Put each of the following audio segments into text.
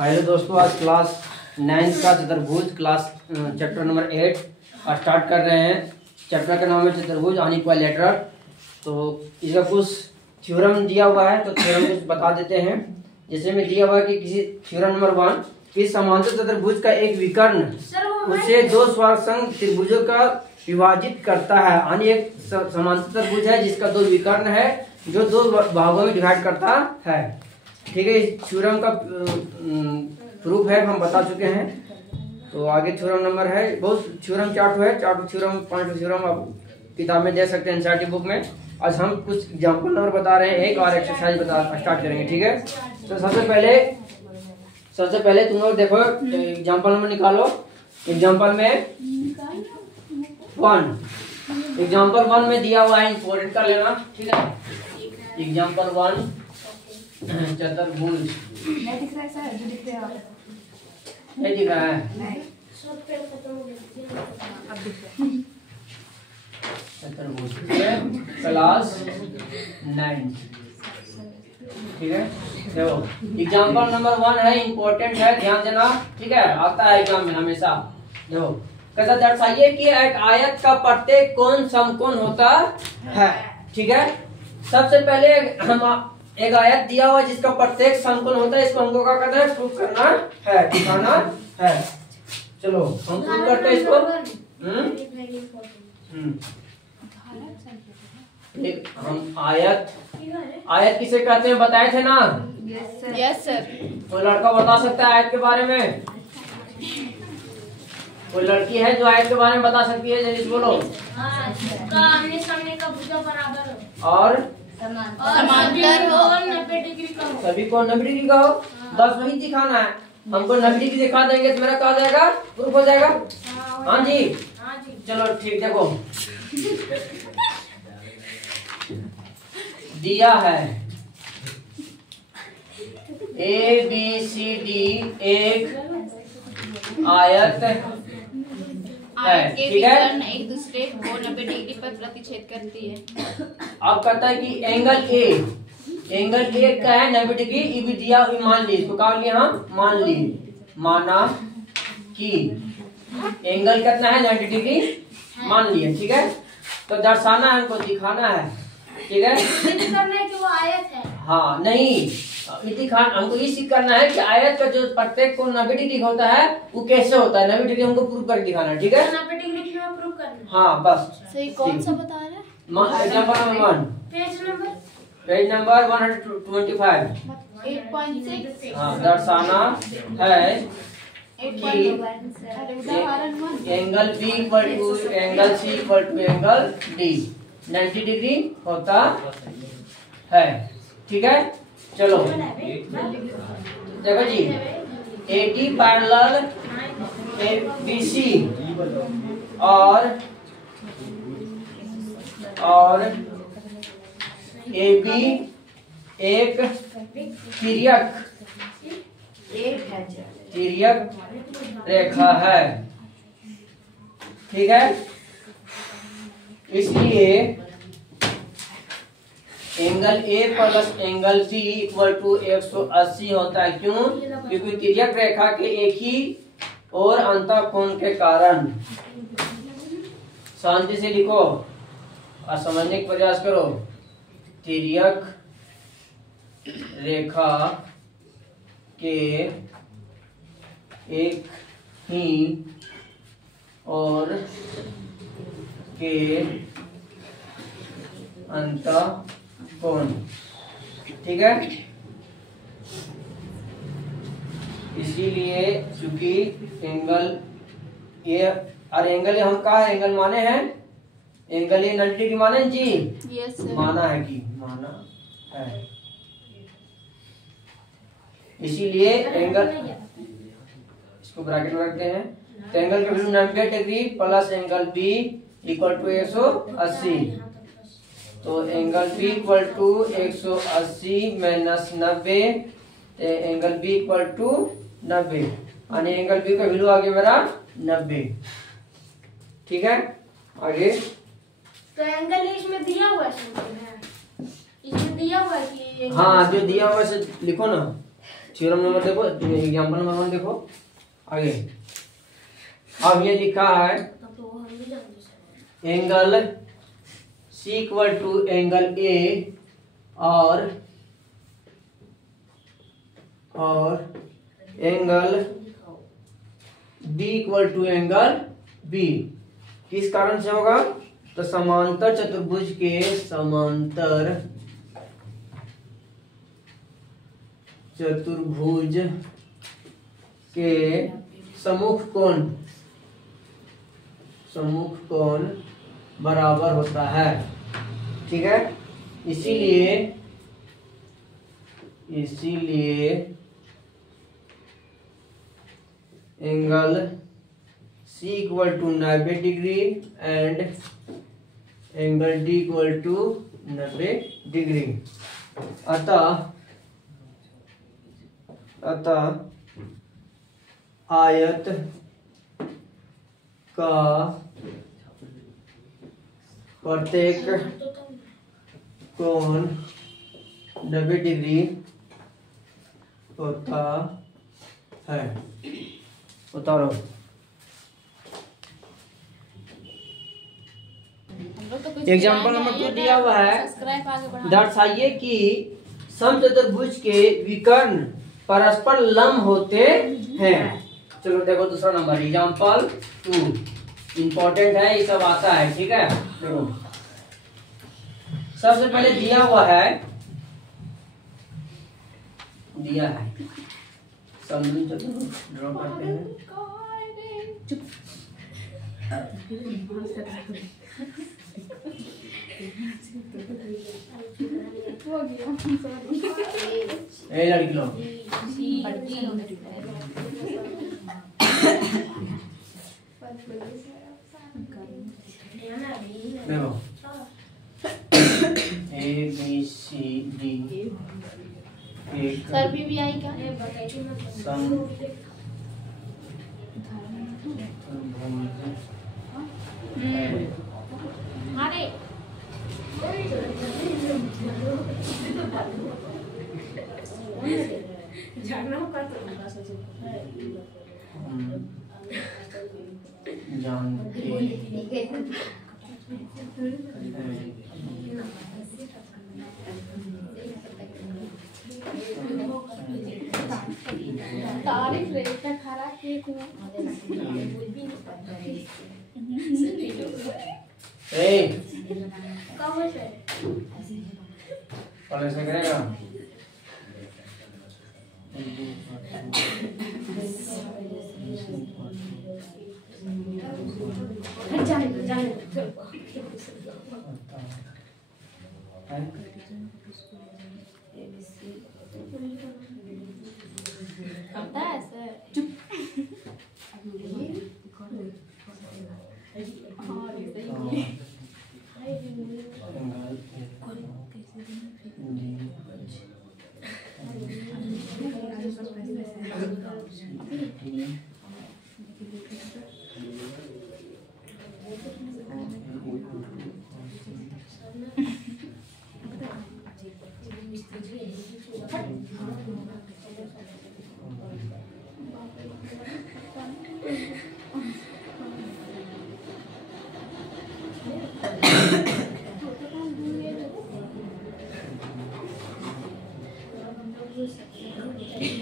Hello दोस्तों, आज class 9 का चतुर्भुज क्लास चैप्टर नंबर 8 स्टार्ट कर रहे हैं। चैप्टर का नाम है चतुर्भुज अनइक्विलैटरल। तो इसका कुछ थ्योरम दिया हुआ है, तो थ्योरम कुछ बता देते हैं। जैसे में दिया हुआ है कि किसी थ्योरम नंबर 1 कि समांतर चतुर्भुज का एक विकर्ण उसे दो स्वसंग त्रिभुजों का विभाजित करता है। यानी एक समांतर चतुर्भुज है जिसका दो विकर्ण है जो दो भागों में डिवाइड करता है। ठीक है, इस थ्योरम का प्रूफ है, हम बता चुके हैं। तो आगे थ्योरम नंबर है, बहुत थ्योरम चार थ्योरम 5 थ्योरम आप किताब में दे सकते हैं, एनसीईआरटी बुक में। आज हम कुछ एग्जांपल नंबर बता रहे हैं, एक और एक्सरसाइज स्टार्ट करेंगे। ठीक है, तो सबसे पहले तुम लोग देखो, एग्जांपल नंबर निकालो। एग्जांपल वन में दिया हुआ है, इंपॉर्टेंट कर लेना। ठीक है, एग्जांपल 1 चतुर्भुज नहीं दिख रहा है। चतुर्भुज क्लास 9। ठीक है, देखो एग्जांपल नंबर 1 है, इंपॉर्टेंट है, ध्यान देना। ठीक है, आता है एग्जाम में हमेशा। देखो कैसा दर्शाइए कि एक आयत का प्रत्येक कोण समकोण होता है। ठीक है, सबसे पहले हम एक आयत दिया हुआ जिसका प्रत्येक समकोण होता है, इसको हमको क्या करना है, प्रूफ करना है, दिखाना है। चलो हम प्रूफ करते हैं इसको। एक हम आयत किसे कहते हैं बताए थे ना? Yes sir. कोई लड़का बता सकता है आयत के बारे में? कोई लड़की है जो आयत के बारे में बता सकती है? जल्दी बोलो। आमने सामने का भुजा बराबर हो और समांतर हो, 90 डिग्री का हो, सभी को 90 डिग्री का हो। बस वही दिखाना है हमको। 90 डिग्री दिखा देंगे तो मेरा कहा जाएगा, प्रूफ हो जाएगा। हाँ जी, चलो ठीक। देखो दिया है ABCD एक आयत है, के ठीक है। विकर्ण एक दूसरे को 90 डिग्री पर प्रतिच्छेद करती है। अब कहता है कि एंगल ए का है 90 डिग्री। ये भी दिया, मान ली इसको, क्या लिया हम, माना कि एंगल कितना है, 90 डिग्री मान लिया। ठीक है, तो दर्शाना है, हमको दिखाना है। ठीक है, कि वो आयत है। हाँ नहीं, हमको ये सिद्ध करना है कि आयत का जो प्रत्येक कोण 90 डिग्री होता है वो कैसे होता है। 90 डिग्री हमको प्रूव करके दिखाना है। ठीक है, 90 डिग्री क्यों प्रूव करना? हाँ बस सही। कौन सा बता रहे हैं? Example number 1, page number 125। 8.6। हाँ, दर्शाना है कि उदाहरण 1 angle B equal to angle C equal to angle D 90 degree होता है। ठीक है, चलो देखो जी, AD पैरेलल BC और AB एक तिर्यक रेखा है। ठीक है, इसलिए angle A plus angle B equal to 180 होता है। क्यों? क्योंकि तिर्यक रेखा के एक ही और अंतःकोण के कारण। शांति से लिखो और समझने का प्रयास करो। तिर्यक रेखा के एक ही और के अंतःकोण। ठीक है, इसीलिए चूंकि एंगल ये और एंगल हम कहा एंगल माने हैं, एंगल ये 90 डिग्री माने जी। Yes sir. माना है कि माना है, इसीलिए एंगल, इसको ब्रैकेट में रखते हैं। तो एंगल का value 90 degree plus angle B equal to 180। तो angle B equal to 180 minus 90, तो एंगल B इक्वल टू 90, यानी एंगल B का वैल्यू आ गया मेरा 90। ठीक है, आगे तो एंगल इसमें दिया हुआ है, इसमें दिया हुआ है कि हाँ जो दिया हुआ है लिखो ना। थ्योरम नंबर देखो, एग्जांपल नंबर 1 देखो आगे। अब ये लिखा है angle C equal to angle A और angle B equal to angle B किस कारण से होगा? तो समांतर चतुर्भुज के सम्मुख कोण बराबर होता है। ठीक है, इसीलिए angle C equal to 90 degree and angle D equal to 90 degree. अतः आयत का प्रत्येक कोण 90 डिग्री होता है। उतारो। एग्जाम्पल नंबर 2 दिया हुआ है, दर्शाइए कि समचतुर्भुज के विकर्ण परस्पर लंब होते हैं। चलो देखो दूसरा नंबर, एग्जाम्पल 2 इंपॉर्टेंट है, ये सब आता है। ठीक है, देखो सबसे पहले दिया हुआ है समचतुर्भुज ड्रॉ करते हैं। लड़की लोग देखो ABCD सर भी आई क्या? अरे तारीफ रेटा खरा केक से करेगा। आता है सर।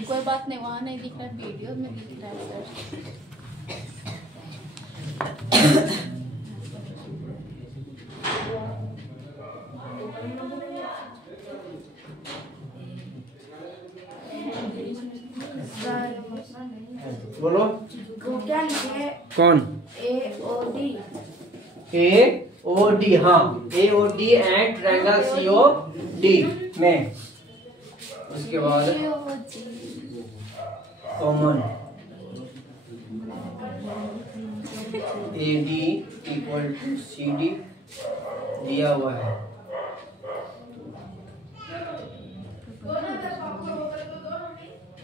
कोई बात नहीं, वहाँ नहीं दिख रहा, वीडियो में दिख रहा है सर। बोलो क्या लिखे? कौन? AOD। AOD, हाँ AOD एंड ट्रायंगल COD में। उसके बाद common AD equal to CD दिया हुआ है।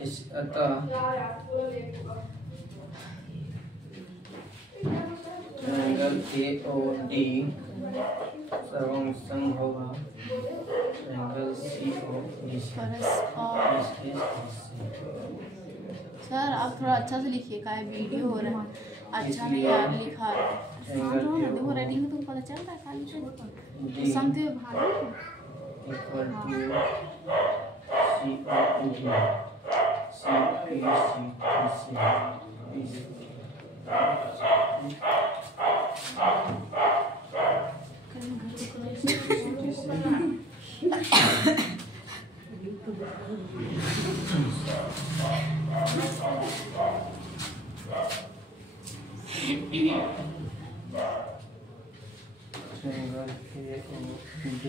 इस अतः ट्रायंगल AOD सर्वसंग होगा ट्रायंगल COD से। सर आप थोड़ा अच्छा से लिखिए, का वीडियो हो रहा है, अच्छा नहीं यार लिखा है। शांत हो ना, देखो राइटिंग में तुमको पता चल रहा है खाली से शांति में भाग equal to triangle AOD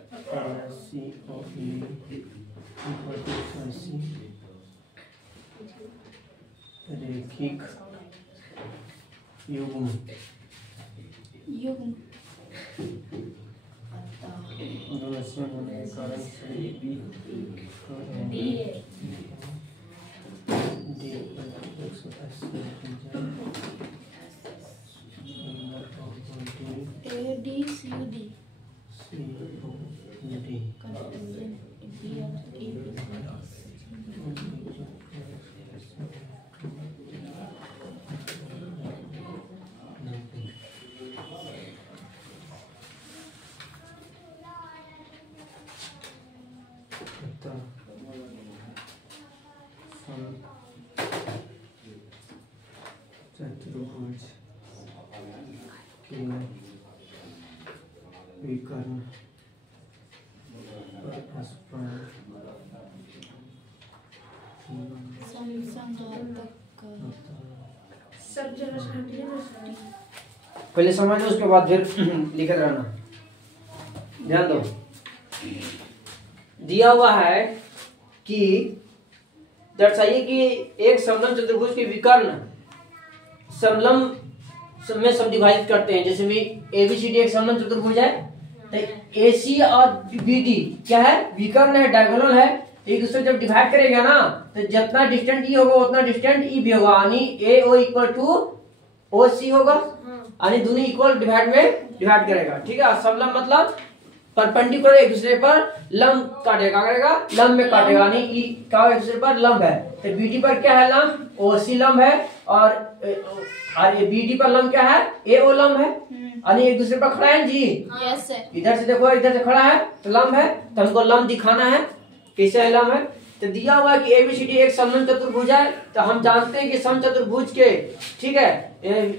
plus COE equal to 80 रेखिक युग्म दोनों से होने के कारण से D ABCD चतुर्भुज के विकर्ण परस्पर पहले समझ लो, उसके बाद फिर लिखते रहना। ध्यान दो, दिया हुआ है कि दर्शाइए कि एक समलंब चतुर्भुज के विकर्ण समलंब में सबडिवाइड करते हैं। जैसे भी ABCD एक समलंब चतुर्भुज है, तो AC और BD क्या है, विकर्ण है, डायगोनल है। एक दूसरे जब डिवाइड करेगा ना, तो जितना डिस्टेंट E होगा उतना डिस्टेंट E भी होगा, यानी AO इक्वल टू OC होगा, यानी दोनों इक्वल डिवाइड में डिवाइड करेगा। ठीक है, समलंब मतलब परपेंडिकुलर एक दूसरे पर लंब काटेगा, करेगा लंब में काटेगा, यानी E का एक दूसरे पर लंब है। तो BD पर क्या है, लंब OC लंब है, और BD पर लंब क्या है, AO लंब है, यानी एक दूसरे पर खड़ा है जी। Yes sir. इधर से देखो, इधर से खड़ा है तो लंब है, तो हमको लंब दिखाना है, कैसे लंब है। तो दिया हुआ है कि ABCD एक समलंब चतुर्भुज है, तो हम जानते हैं कि समचतुर्भुज के, ठीक है,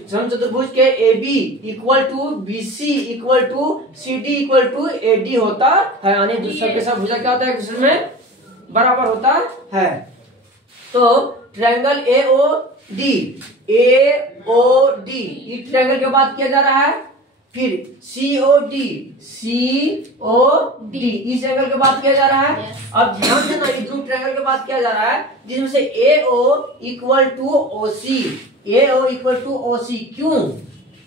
समचतुर्भुज के AB equal to BC equal to CD equal to AD होता है, यानी दूसरे के साथ भुजा क्या होता है, एक दूसरे में बराबर होता है। तो ट्रायंगल AOD इस ट्रायंगल के बाद किया जा रहा है, फिर COD इस एंगल के बाद किया जा रहा है। अब ध्यान देना, इस दो ट्रायंगल के बाद किया जा रहा है, जिसमें से AO इक्वल टू OC। क्यों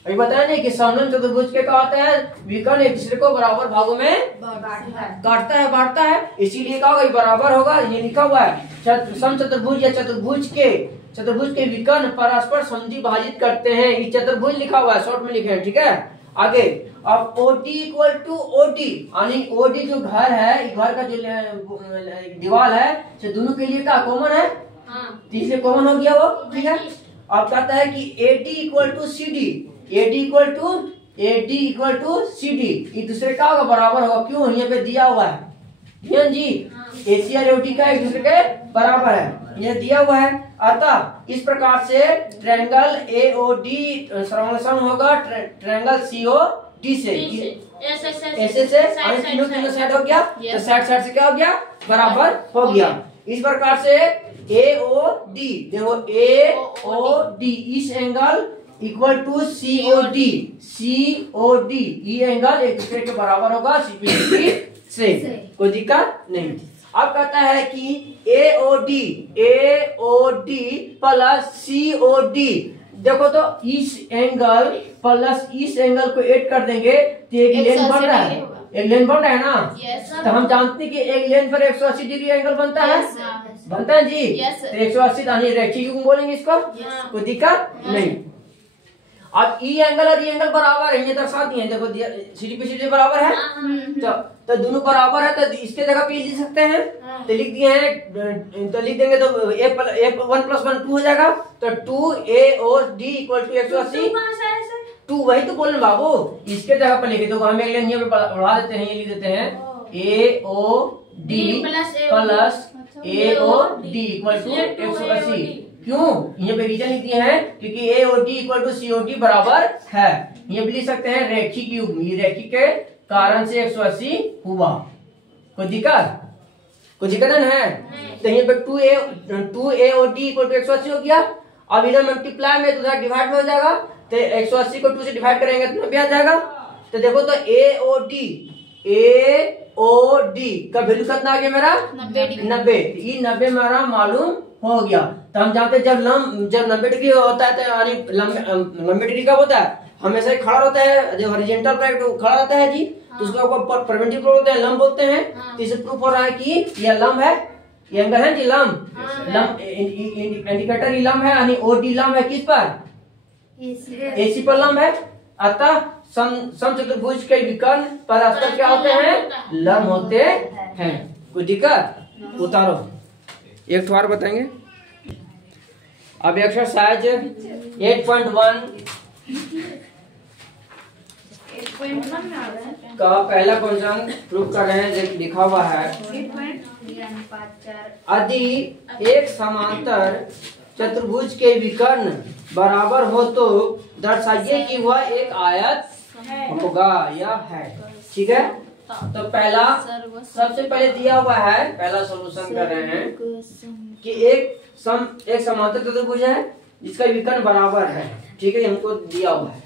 अभी बताया नहीं कि समलंब चतुर्भुज के क्या होता है, विकर्ण एक दूसरे को बराबर भागों में काटता है, बांटता है, इसीलिए क्या होगा, बराबर होगा। ये लिखा हुआ है समचतुर्भुज या चतुर्भुज के विकर्ण परस्पर समद्विभाजित करते हैं। ये चतुर्भुज लिखा हुआ है, शॉर्ट में लिखे हैं, ठीक है। आगे अब OD इक्वल टू OD, यानी OD जो घर है, घर का जो दीवार है, तो दोनों के लिए क्या कॉमन है, इसलिए कॉमन हो गया वो, ठीक है। अब कहता है कि AD इक्वल टू CD, ये दूसरे का होगा, बराबर होगा। क्यों, यहाँ पे दिया हुआ है, ध्यान जी, AC और OD का एक दूसरे के बराबर है, ये दिया हुआ है। अतः इस प्रकार से ट्रायंगल AOD सर्वसम होगा ट्रायंगल COD से, ऐसे से तीनों साइड हो गया, तो साइड से क्या हो गया, बराबर हो गया। इस प्रकार से AOD, देखो AOD इस एंगल इक्वल टू COD, ये एंगल एक दूसरे के बराबर होगा CPD से, कोई दिक्कत नहीं। अब कहता है कि AOD प्लस COD, देखो तो इस एंगल प्लस इस एंगल को ऐड कर देंगे तो एक लेन बन रहा है, ना। तो हम जानते हैं कि एक लेन पर 180 डिग्री एंगल बनता है, बनता है जी। तो 180 यानी रेखीय युग्म बोलेंगे इसको, कोई दिक्कत नहीं। अब ई एंगल और ई एंगल बराबर है, ये दर्शा दिए, देखो CD पे CD बराबर है, तो दोनों बराबर है तो इसके जगह पे लिख सकते हैं। तो लिख दिए हैं, तो लिख देंगे तो a 1 + 1 2 हो जाएगा। तो 2AOD = 180। 2 वही तो बोल रहे बाबू, इसके जगह पर लिखे तो हम अगले नियम पे बढ़ा देते हैं, ये लिख देते हैं AOD + AOD = 180। क्यों? ये पे रीजन लिख दिए हैं क्योंकि AOD = COD बराबर है। ये भी लिख सकते हैं रैखिक युग्म, ये रैखिक के कारण से 180 हुआ। कोई दिक्कत है? तो यहाँ पे 2AOD = 180 हो गया। अब इधर मल्टीप्लाई में तो डिवाइड हो जाएगा, तो 180 को 2 से डिवाइड करेंगे तो 90 आ जाएगा। तो देखो तो AOD का वैल्यू कितना आ गया मेरा? 90। ये 90 मेरा मालूम हो गया। तो हम जानते हैं जब 90 डिग्री होता है तो यानी लंबे डिग्री कब होता है? हमेशा ही खड़ा होता है, जो हॉरिजॉन्टल प्लेट खड़ा रहता है जी, तो उसको परपेंडिकुलर बोलते हैं, लंब बोलते हैं। तो इससे प्रूफ हो रहा है कि यह लंब है, ये एंगल है जी लंब। इंडिकेटर ये लंब है, यानी OD लंब है किस पर? AC पर लंब है। अतः समचतुर्भुज के विकर्ण परस्पर क्या होते हैं? लंब होते हैं। कोई दिक्कत? उतारो। एक और बताएंगे। अब एक्सरसाइज 8.1 का पहला क्वेश्चन प्रूव कर रहे हैं, लिखा हुआ है यदि एक समांतर चतुर्भुज के विकर्ण बराबर हो तो दर्शाइए कि वह एक आयत होगा या है। ठीक है, तो पहला सबसे पहले दिया हुआ है, पहला सॉल्यूशन कर रहे हैं कि एक समांतर चतुर्भुज है जिसका विकर्ण बराबर है। ठीक है, हमको दिया हुआ है,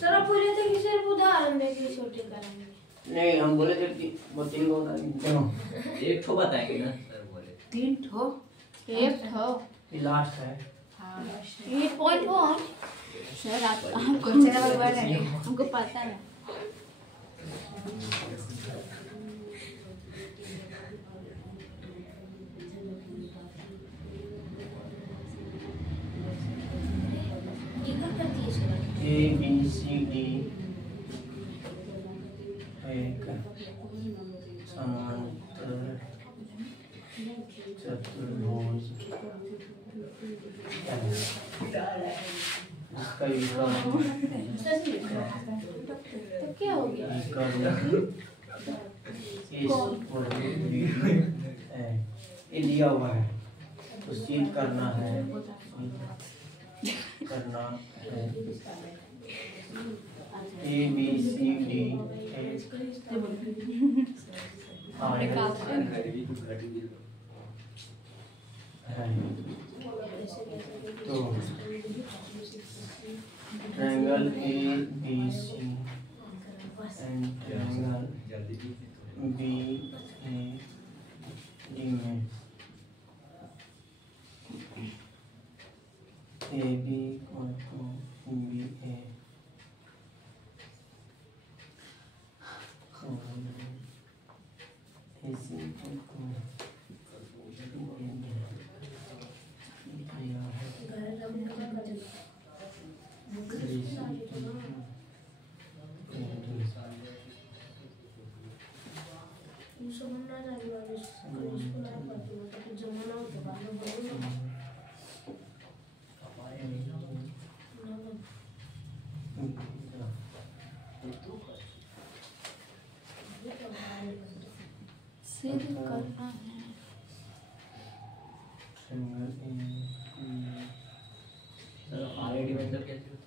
सर आप बोले थे कि सिर्फ उदाहरण देके छोटे करेंगे। नहीं, हम बोले थे कि वो 3 को बताएंगे। एक ठो बताएंगे ना सर बोले 3 ठो, एक ठो ये लास्ट है। हाँ 8.1 सर हमको पता है। ABCD एक समांतर चतुर्भुज इसका तो क्या हो गया? ये दिया हुआ है तो सिद्ध करना है, ABCD तो triangle ABC and triangle BAD में AB = BA सिद्ध करना है। सर RAD मतलब क्या चीज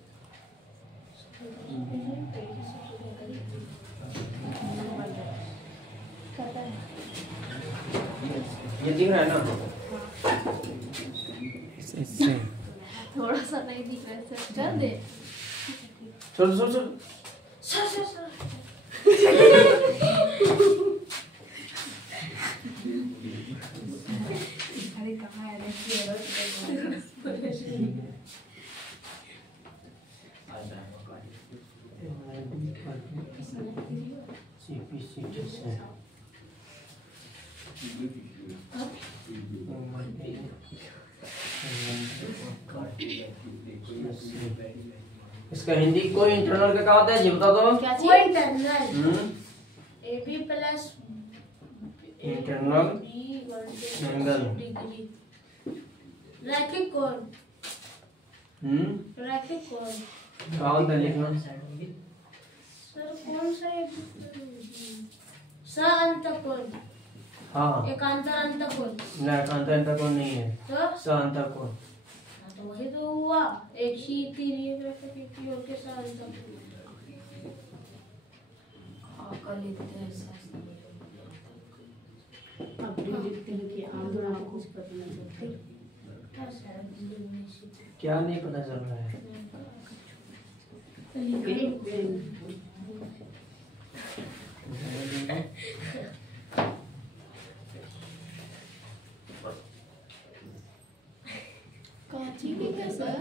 पता है? ये दिख रहा है ना? इससे थोड़ा सा नहीं दिख रहा है सर, कर दे। चलो सर अरे कहाँ है इसका हिंदी कोई इंटरनल का क्या होता है जी बता दो। क्या कोई चीज? Internal AB plus internal angle. Degree रैखिक कोण। रैखिक कोण क्या होता है लिखना। सर कौन सा सअंतकोण। हाँ एकांतर अंतकोण। ना एकांतर कोण नहीं है, तो सअंतर कोण। तो वही तो हुआ एक ही तिर्यक रेखा की ओर के सअंतकोण। अब लिखते हैं कि आम दोनों को कुछ पता नहीं चलती। क्या नहीं पता चल रहा है। काची भी क्या सर?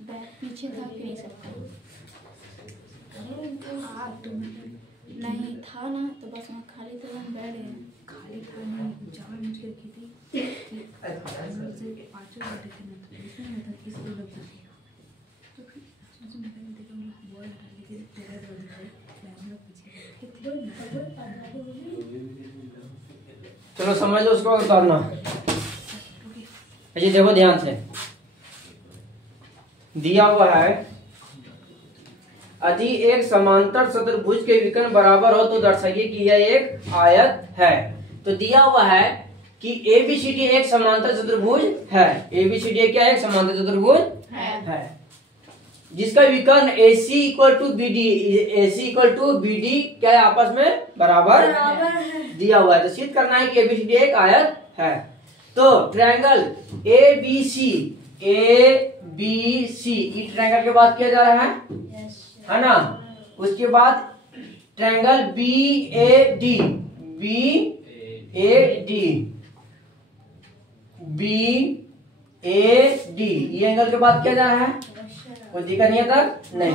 बैग पीछे था कि नहीं सकता? नहीं था ना, तो बस वहाँ खाली था, हम बैठ गए। खाली था नहीं, चावल मुझ के रखी थी कि पाँचों बैठे थे ना, तो इसमें मैं था किसी को लग जाती तो फिर उसमें मैंने देखा हम लोग बॉल हटा लेके तेरा रोल दिखाई चलो समझ लो उसको उतारना। जी देखो ध्यान से, दिया हुआ है यदि एक समांतर चतुर्भुज के विकर्ण बराबर हो तो दर्शाइए कि यह एक आयत है। तो दिया हुआ है कि ABCD एक समांतर चतुर्भुज है। ABCD क्या है? एक समांतर चतुर्भुज है जिसका विकर्ण AC equal to BD, AC equal to BD क्या है? आपस में बराबर दिया हुआ है। तो सिद्ध करना है कि ABCD एक आयत है। तो ट्रायंगल ABC इस ट्रायंगल के बाद किया जा रहा है ना। उसके बाद ट्रायंगल BAD ये एंगल के बाद किया जा रहा है। कोई दिक्कत नहीं है तक नहीं।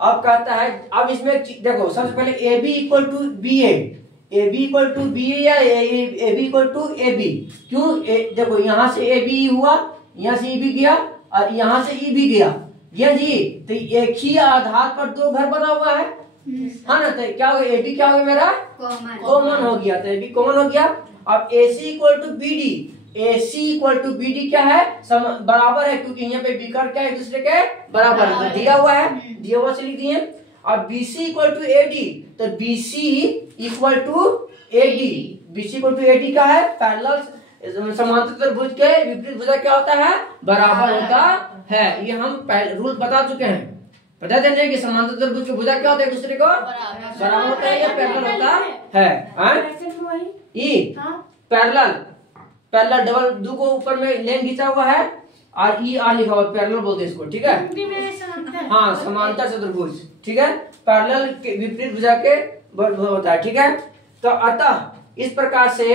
अब कहता है, अब इसमें देखो सबसे पहले AB equal to BA, AB equal to BA या AB इक्वल टू AB। क्यों? देखो यहाँ से AB हुआ, यहाँ से EB गया और यहाँ से EB गया जी। तो एक ही आधार पर दो घर बना हुआ है ना। तो क्या हो गया? AB क्या हो गया मेरा? कॉमन हो गया। तो AB कॉमन हो गया। अब AC equal to BD, AC equal to BD क्या है? बराबर है, क्योंकि यहाँ पे विकर्ण क्या है? एक दूसरे के बराबर है। तो दिया हुआ है, दिया हुआ से लिख दिए। अब BC इक्वल टू AD, तो BC equal to AD, BC equal to AD क्या है? पैरेलल समांतर चतुर्भुज के विपरीत भुजा क्या होता है? बराबर होता है। ये हम पहले रूल बता चुके हैं। पता है कि समांतर चतुर्भुज की भुजा क्या होता है? एक दूसरे को बराबर होता है या पैरेलल होता है? पैरेलल डबल दो को ऊपर में लेन खींचा हुआ है और ER लिखा हुआ है, पैरेलल बोलते हैं इसको। ठीक है, हाँ समांतर चतुर्भुज। ठीक है, पैरेलल के विपरीत भुजा के होता है। ठीक है, तो अतः इस प्रकार से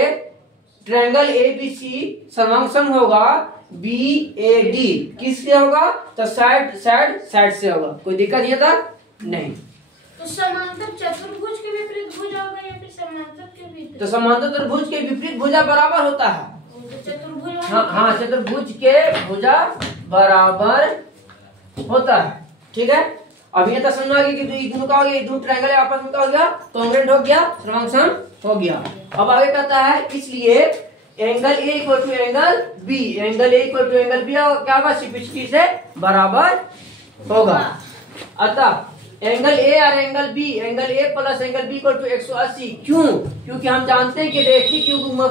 ट्रायंगल ABC समसम होगा BAD। किससे होगा? तो साइड से होगा। कोई दिक्कत नहीं था नहीं। तो समांतर चतुर्भुज के विपरीत भुजा होगा या फिर समांतर के विपरीत? तो समांतर चतुर्भुज के विपरीत भुजा बराबर होता है। चतुर्भुज हाँ चतुर्भुज के भुजा बराबर होता है। ठीक है, अब ये तो समझ आ गया कि दोनों का हो गया, दोनों ट्रायंगल आपस में क्या हो गया? कॉन्ग्रुएंट हो गया, समसम हो गया। अब आगे कहता है इसलिए angle A equal to angle B, angle A equal to angle B क्या होगा? सिपिसिटी से बराबर होगा। अतः एंगल A और angle B, angle A plus angle B equal to 180। क्यों? क्योंकि हम जानते हैं कि रेखिक युग्म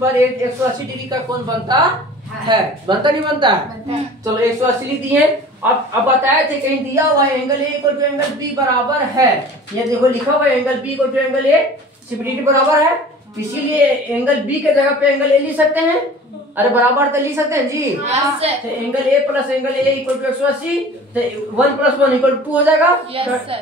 पर 180 डिग्री का कोण बनता है। बनता नहीं बनता है? चलो 180 लिख दिए। अब बताए थे कहीं दिया हुआ है angle A equal to angle B बराबर है। ये देखो लिखा हुआ है angle B equal to angle A CPCT बराबर है। इसीलिए एंगल बी के जगह पे एंगल ए लिख सकते हैं। अरे बराबर तो लिख सकते हैं जी। Yes sir. तो angle A plus angle A equal to 180, तो 1 + 1 = 2 हो जाएगा। Yes, sir.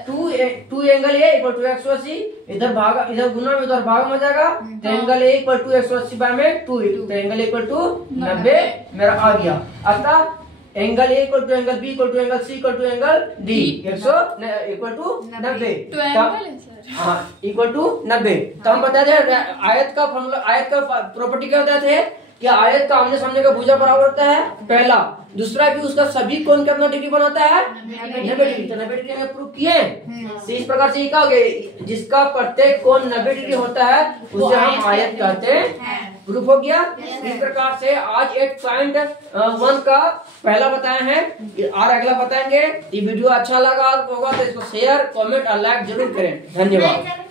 2 angle A equal to 180, इधर भागा, इधर गुना में उधर भाग में हो जाएगा। तो angle A equal to 180 by में 2, तो एंगल इक्वल टू 90 मेरा आ गया। अतः angle A equal to angle B equal to angle C equal to angle D equal to 90। Two angle है सर। हाँ इक्वल टू 90। तो हम बताते हैं आयत का फॉर्मूला, आयत का प्रॉपर्टी क्या होता है कि आयत का आमने सामने का भुजा बराबर होता है पहला। दूसरा कि उसका सभी कोण कितना डिग्री बनाता है 90 डिग्री। तो 90 डिग्री हमने प्रूव किए। तो इस प्रकार से ये क्या हो गया, जिसका प्रत्येक कोण 90 डिग्री होता है उसे हम आयत कहते हैं। प्रूफ हो गया। इस प्रकार से आज 8.1 का पहला बताया है और अगला बताएंगे। ये वीडियो अच्छा लगा होगा तो इसको शेयर, कमेंट और लाइक जरूर करें। धन्यवाद।